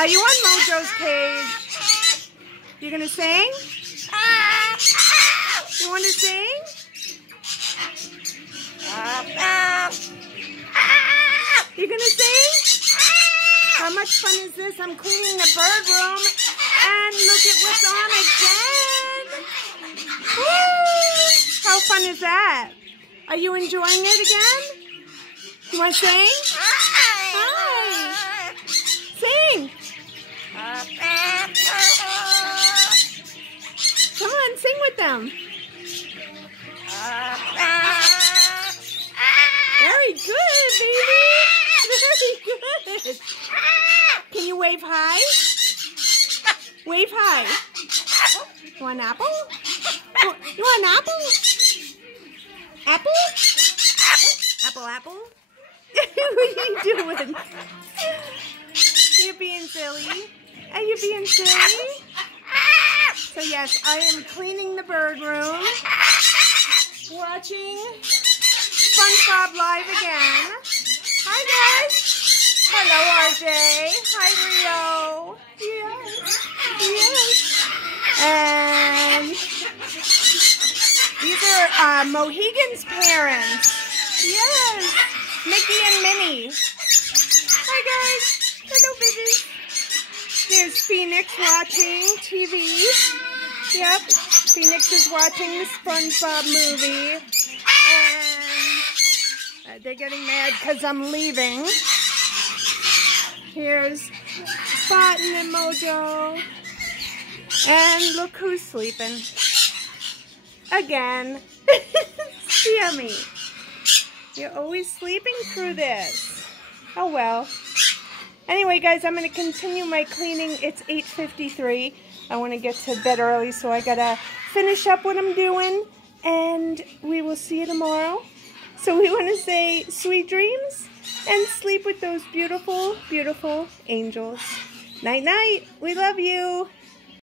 Are you on Mojo's cage? You gonna sing? You wanna sing? You gonna sing? How much fun is this? I'm cleaning the bird room, and look at what's on again. Woo! How fun is that? Are you enjoying it again? You want to sing? Hi. Sing. Come on, sing with them. Very good, baby. Very good. Can you wave high? Wave high. You want an apple? You want an apple? Apple? Apple, apple? What are you doing? You're being silly. Are you being silly? So yes, I am cleaning the bird room, watching SpongeBob live again. Hi guys. Hello RJ. Hi Rio. Yes. Yes. And these are Mohegan's parents. Yes. Mickey and Minnie. Hi guys. Hello babies. Here's Phoenix watching TV. Yep. Phoenix is watching the SpongeBob movie. And they're getting mad because I'm leaving. Here's Barton and Mojo. And look who's sleeping. Again. Yummy. You're always sleeping through this. Oh well. Anyway, guys, I'm going to continue my cleaning. It's 8:53. I want to get to bed early, so I got to finish up what I'm doing. And we will see you tomorrow. So we want to say sweet dreams and sleep with those beautiful, beautiful angels. Night, night. We love you.